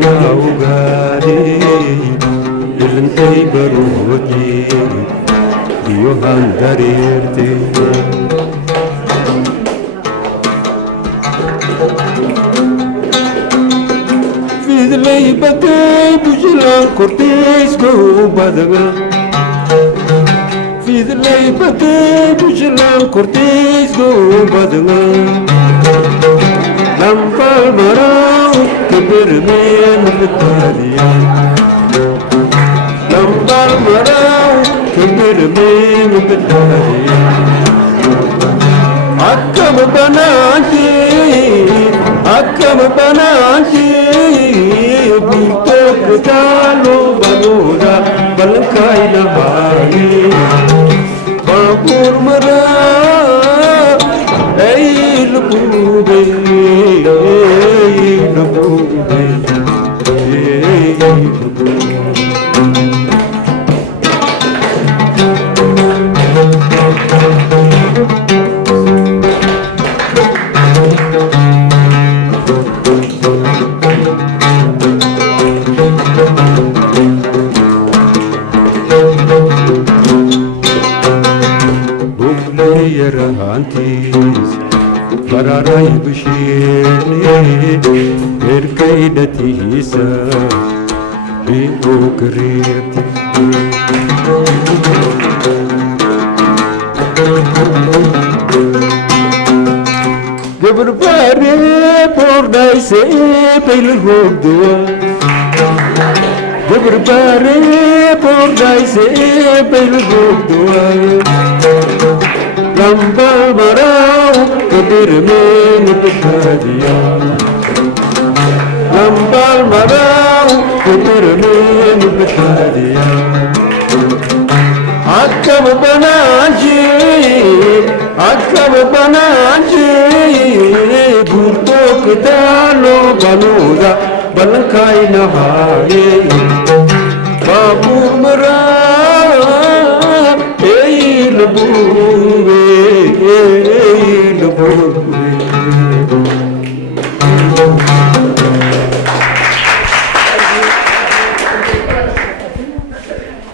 ugaadi ilintay barooti yohan dareerte fidlay batay bujilan kortees go badaga fidlay batay bujilan kortees go badaga Lampal marau kebermen betaliya Lampal marau kebermen betaliya Akkam banati Butok talo banoda balkai nahari Babur marau Eil pube Bararay bishirni erkaydati hisa bi'u kirti Gabr bare pordai se pel hogdua Gabr bare pordai se pel hogdua Lambal marau kebermen betadiya Lambal marau kebermen betadiya Akkam banaji Burtok dalo banoda balkai nahari Babur marau Eil bube